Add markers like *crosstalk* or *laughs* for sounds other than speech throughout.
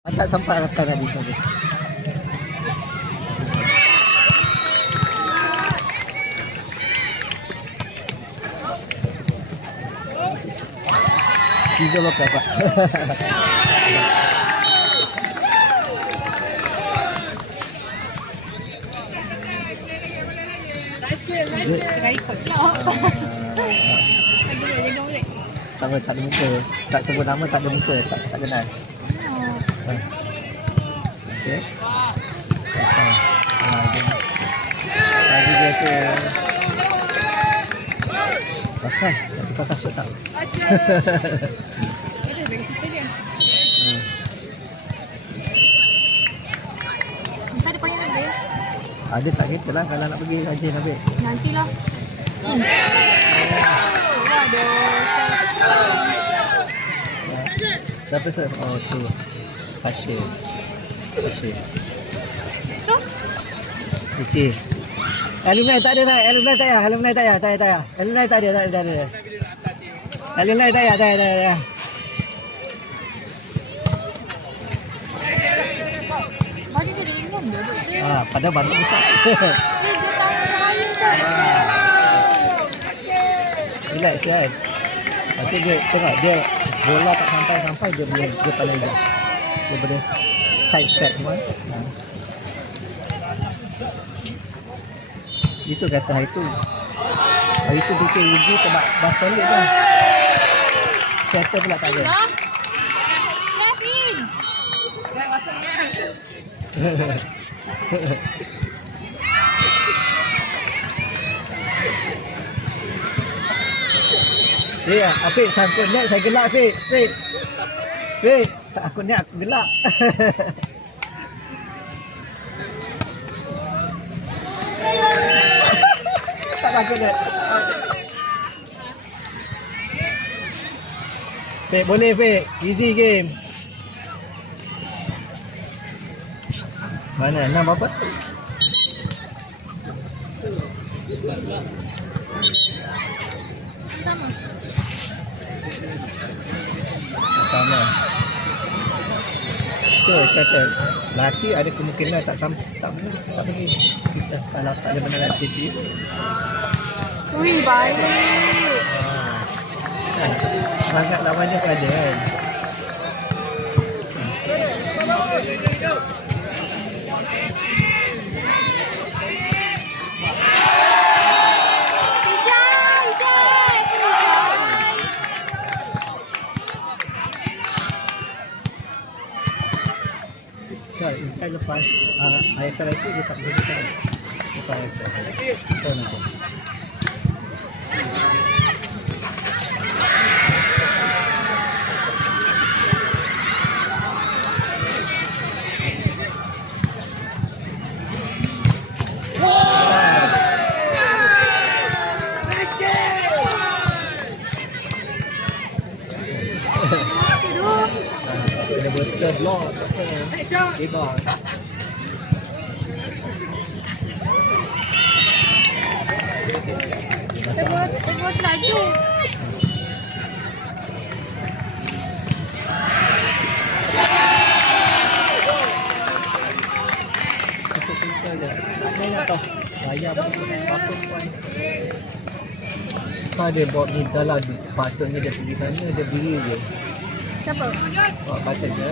Tak sampai akan nak bisa tu. Tiga lokal pak. Lagi lagi boleh. Tak ada, tak ada muka. Tak sebut nama tak ada muka. Tak, tak kenal. Pasal, nak tukar kasut tak? Ada tak kereta lah kalau nak pergi rajin ambil. Nantilah. Siapa serve? Oh tu. Hashim. Hashim. So, Okey. Alumni tak ada tak? Alumni tak payah. Alumni tak payah. Tak. Tak payah. Alumni tak ada. Tak ada. Tak ada. Alumni tak payah. Tak payah. Tak bagi dia minum duduk je. Ah, pada bandar besar. *laughs* Eh, dia. Relax kan. Nanti dia tengok dia bola tak sampai-sampai dia boleh dia paling jauh. Dia boleh side step semua. Ha. Itu kata hari tu. Hari tu fikir rugi sebab dah solid dah. Settle pula tak ada. Dah. Ya, Afiq sangkut net saya gelak Afiq. Afiq. Afiq, sangkut net aku gelak. *laughs* tak takut net. Afiq, boleh Afiq. Easy game. Mana? Enam apa? Sama. Sama. Tu kata laki ada kemungkinan tak sam tak tak pergi. Kita kalau tak ada benda aktiviti. Ui, baik. Ha. Kan? Semangat lawannya pun ada kan. Uh, IFL itu dia tak boleh kan. Lepas IFL. Tahu nak. Kena betul blok. Tiba. Tengok, tengok laju. Cukup simple je. Tak main apa. Bayar pun. Kau dia bawa ni dalam patutnya dia pergi sana dia beli je. Siapa? Patut je.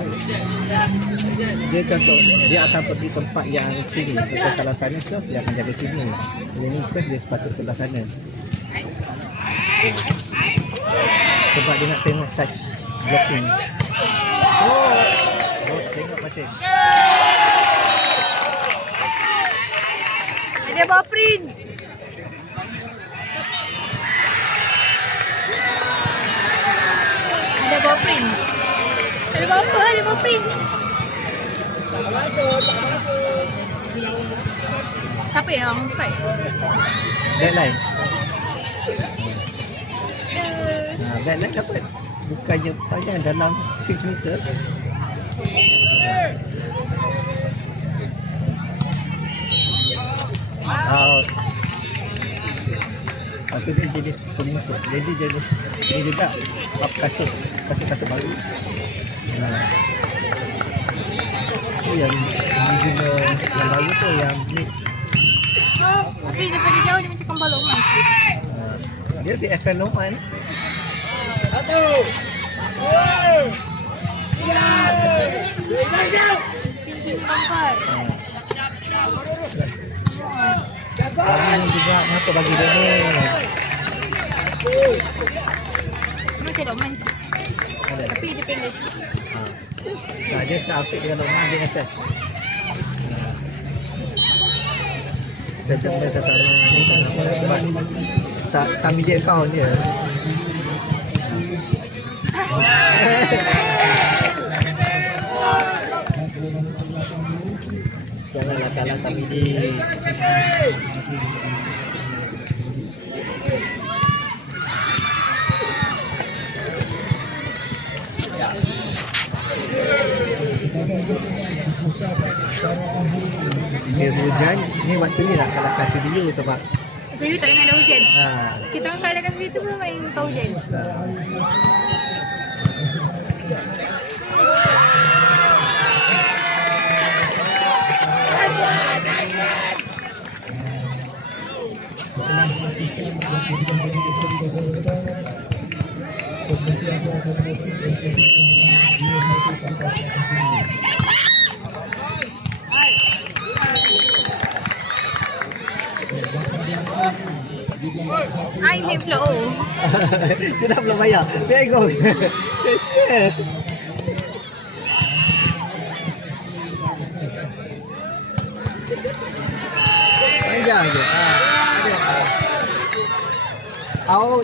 Dia contoh dia akan pergi tempat yang sini. Contoh kalau sana surf dia akan jaga sini. Bila ni surf dia sepatut sebelah sana. Sebab dia nak tengok touch blocking. Oh, oh tengok patut. Dia bawa print. Ada bawa print. Ada apa? Ada bawa print. Siapa yang spike? Deadline. Dia Ha, deadline dapat. Bukannya panjang dalam 6 meter. Out. Tapi dia jenis penutup. Jadi jenis ini juga up kasut. Kasut-kasut baru. Ha. tu yang Mizuno yang baru tu yang Blade Tapi daripada jauh dia macam kembal Lokman sikit. uh, dia BFL Loman Tinggi lambat. uh, bagi ni juga kenapa bagi dia ni. Macam Lokman Tapi dia pendek. uh, nah, dia sekarang update dengan Loman BFL uh, kita jumpa sesama sebab tak tak media account dia Janganlah kalah kami di Dia hujan, ni waktu ni lah kalau kasih dulu sebab Tapi tak kena ada hujan. ha, Kita orang kalau kat situ pun main kau hujan. I need flow. Dia dah belum bayar Tengok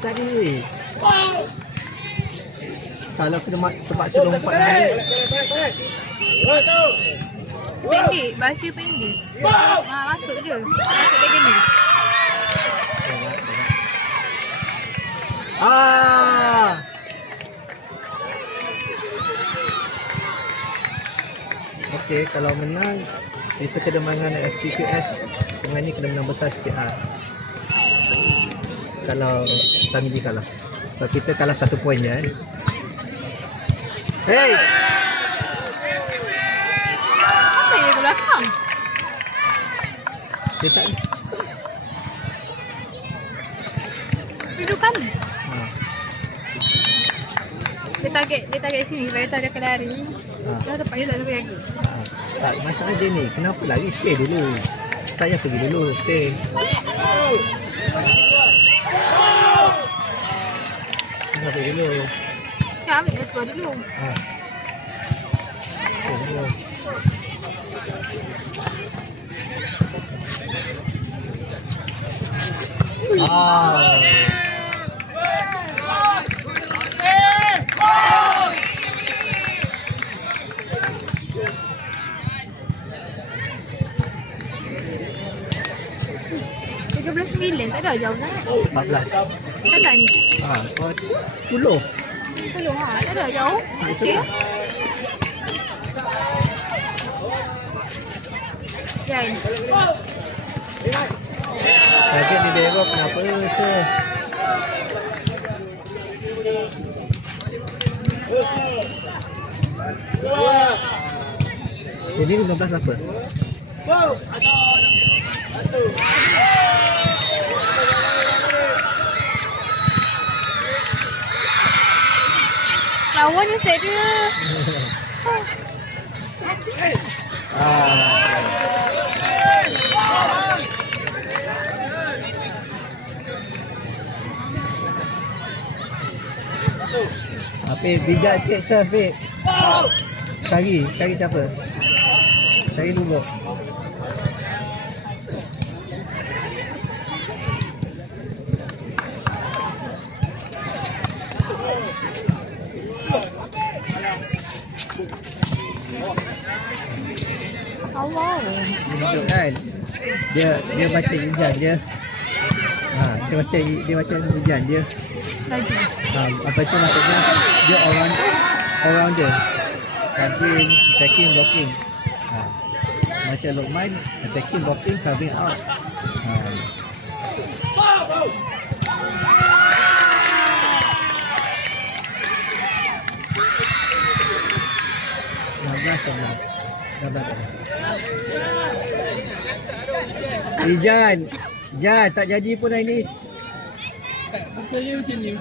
tadi Kalau kena mak- terpaksa lompat tadi Pendek, bahasa pendek. Ha, masuk je. Masuk dia gini. Tengok, tengok. Ah Okey, kalau menang kita kena menang FPPS dengan ni kena menang besar sikit ah. Kalau Tamili kalah. Kalau kita kalah satu poin je kan. Hey, Apa yang belakang? dia tak Duduk kami. ha. Dia target, dia target sini. Bagi tahu dia akan lari. ha. Dah tempat dia tak boleh lagi. ha. Tak, masalah dia ni, kenapa lagi stay dulu? Tak payah pergi dulu, stay. Pergi dulu? Ya, ambil dah skor dulu. Ha. Stay dulu. Ah. Tiga belas sembilan. Tak ada jauh sangat. 14. Tak tak ni. Ha, kau 10. Sepuluh ha. Tak ada jauh. Ha, itu Okey. lah. Jan. Target di belok kenapa sir? Sini 15 berapa? Lawan je set dia. Ah. Apik bijak sikit sir Apik Cari, cari siapa? Cari dulu Wow. Kan? Dia dia baca hujan dia. Ha, dia baca dia baca hujan dia. Lagi. Ha, apa itu maksudnya? Dia orang orang dia. Kambing, attacking, blocking. Ha. Macam Lokman, attacking, blocking, coming out. Ha. Yeah. Eh Ijan, Jan tak jadi pun hari ni. Bukannya macam ni.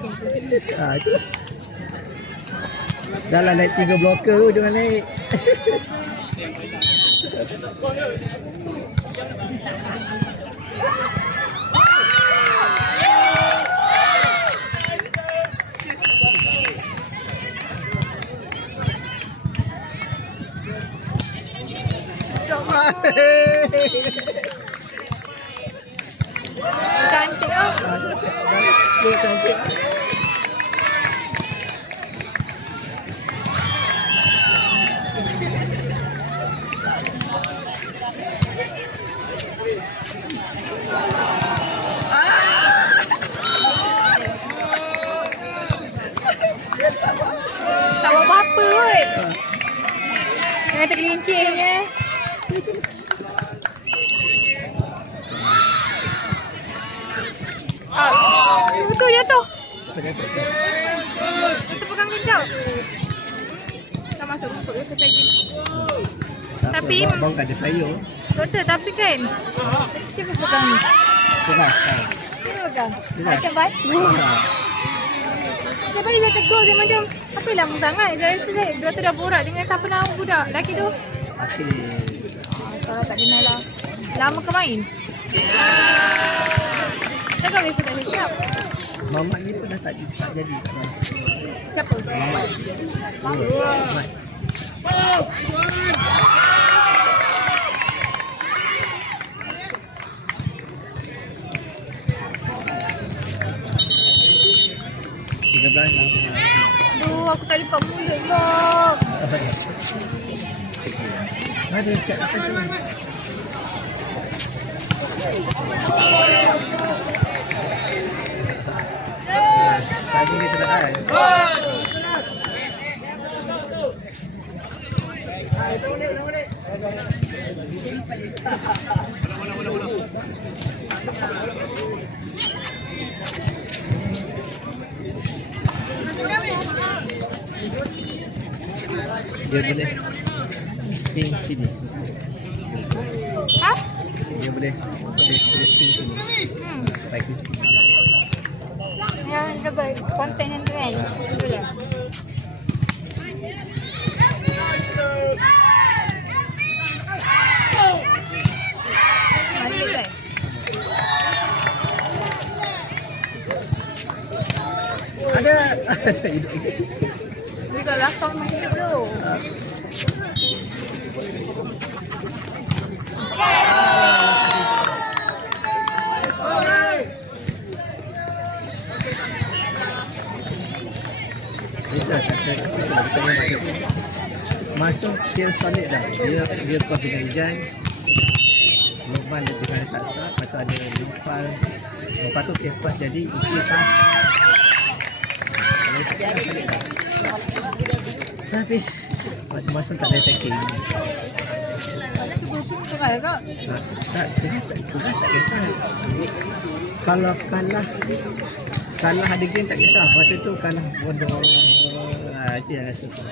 Dah lah naik tiga bloker tu jangan naik. Ha ha ha Cantik ah. Cantik, cantik. Tak apa-apa kot. Dengan tergelincir betul jatuh. Apa jatuh? Kita pegang kejap. Tak masuk rumput ke. Tak Tapi- Bang ada sayur. Doktor, tapi kan. Siapa pegang ni? Keras. Ha. Siapa pegang? Jelas. Macam batu. Ha. Sebab dia tegur dia macam apa lama sangat saya rasa saya doktor dah borak dengan siapa nama budak lelaki tu. Okey. Ah, tak kenal lah. Lama ke main? Takkan biasa tak cakap. Mamat ni pun dah tak, tak jadi. Siapa? Mamat. Mamat. Aduh, aku tak lipat mulut pula. Ada siap apa tu? Ni sudah ada. Dia boleh spin sini. Ha? Dia boleh boleh, boleh spin sini. Hmm. Bagi spin. Yang jaga konten yang tu kan. Betul tak? Balik kan? Ada ada hidup lagi. Dia kat belakang masih hidup tu. Ah. Masuk dia solid dah. Dia dia kuat dengan Ijan. Lukman dia dengan tak sah. Lepas tu ada Lupal. Lepas tu jadi. Kalau tak sah solid dah. Tapi masa tak ada kak? Tak, tak, tak, tak kisah. Kalau kalah, kalah ada game tak kisah. Waktu tu kalah bodoh. Ha, itu yang rasa susah.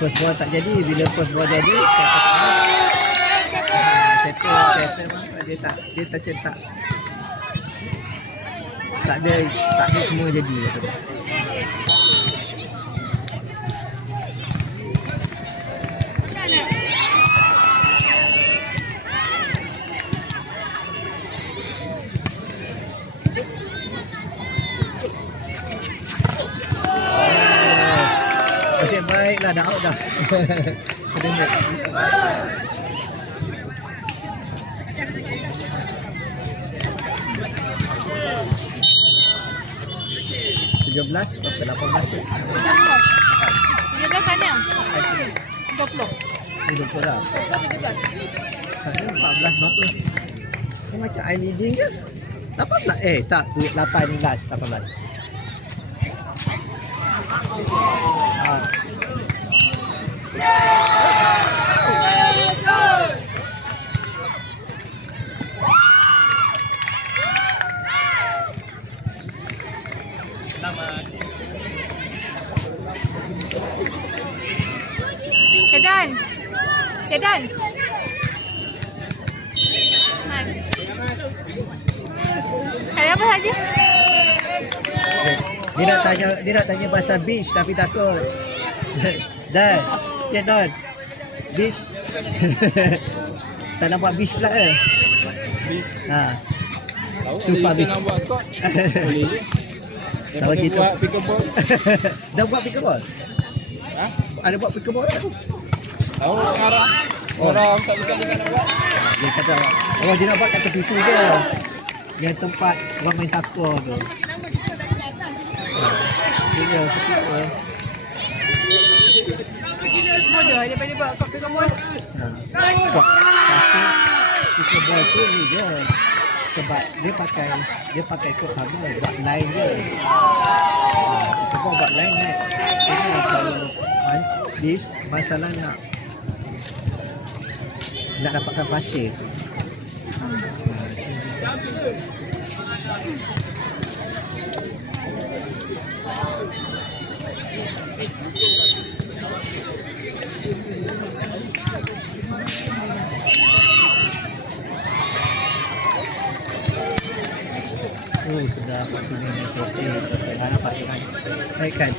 First ball tak jadi, bila first ball jadi, settle, settle bang. Dia tak, dia tak cetak. Tak ada, tak ada semua jadi. Kata. dia. Nasib lah dah out dah. Ada net. Tujuh belas, berapa? Lapan belas tu. Tujuh belas sana? Dua puluh. Dua puluh dah. Tujuh belas. Sana empat belas berapa? Ini macam I leading ke? Lapan belas? Eh tak, lapan belas. Lapan belas. Ah. Jadan. Jadan. Man. Ada apa saja? Dia nak tanya dia nak tanya pasal beach tapi takut. *laughs* Dan, ya Don. Beach. *laughs* tak nampak beach pula ke? Bis. Ha. Tahu Super bis. nak buat kot. *laughs* Boleh je. Kita- buat pickleball. Dah buat pickleball? Ha? Ada buat pickleball tak? Tahu arah. Oh. Orang tak bukan dengan nak buat. Dia kata Oh dia nak buat kat tepi tu je Yang tempat orang main takor tu Je daripada buat kat pickleball. Ha. Buat Tapi Kita ball tu ni je Sebab dia pakai Dia pakai kod sama Buat line je Kita buat buat line kan Jadi kalau man- This Masalah nak Nak dapatkan pasir Oh waktunya ni kopi Mana pakai. Kan Naikkan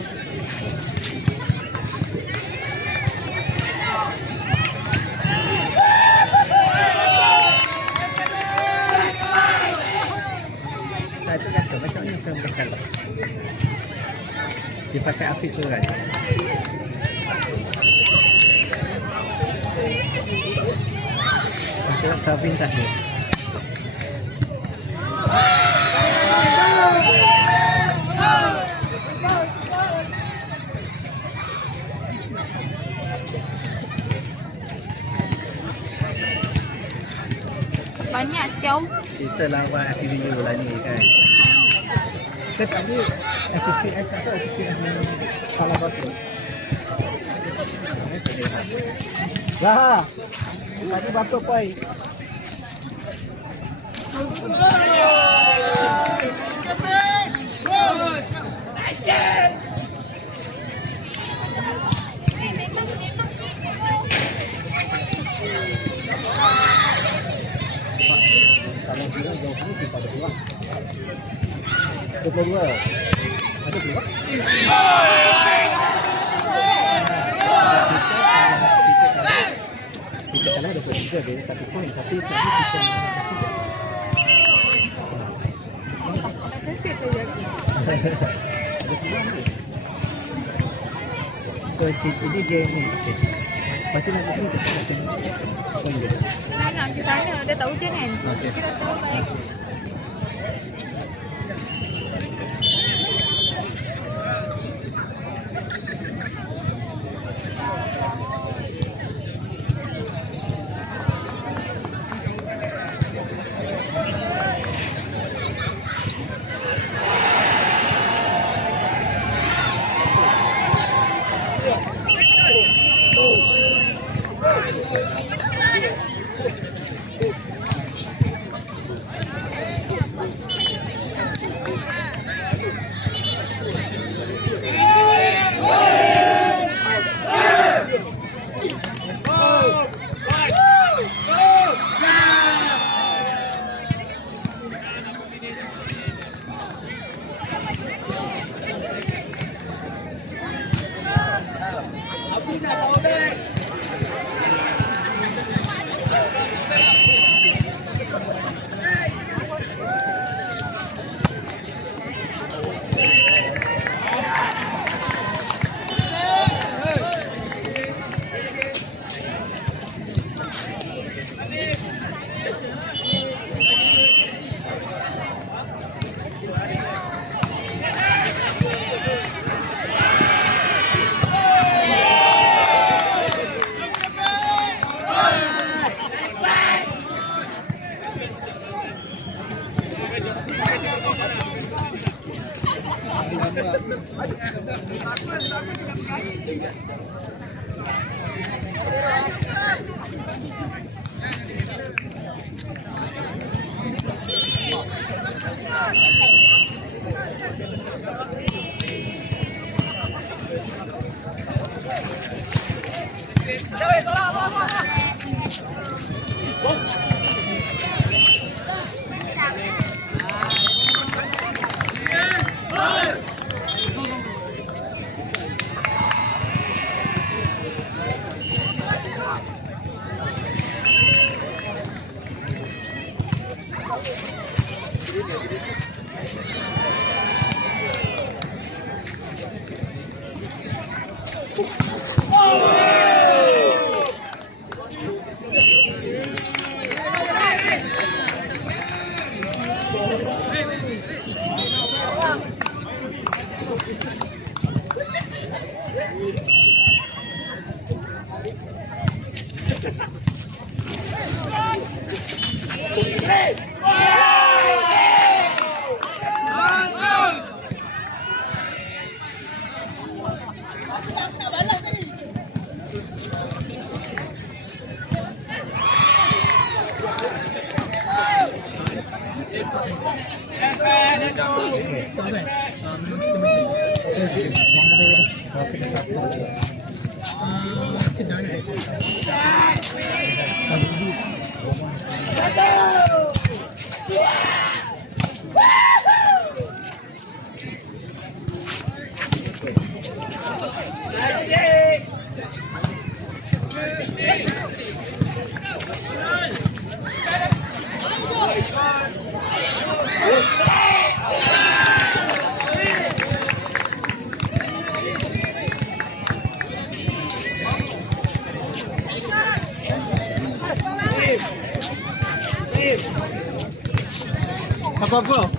Tak itu kata macam mana film bekal Dia pakai Afiq Suran Maksudnya Calvin Tahir Banyak siau. Kita lawan FPU lah ni kan FPU tak tahu FPU mana Salah batu. Lah Tadi poin? Kalau dia jauh ni kita ada peluang. Ada peluang. Ada peluang. Kita kalah ada tiga dia satu poin tapi tadi kita Macam set saja. ada peluang ni. So ini game ni. Tu nak buat kita nak tengok poin dia. Nak nak ke sana. Dah tahu je kan? Kita tahu baik. 各位，走了，走了，走了。Thank you. Apa-apa? Oh,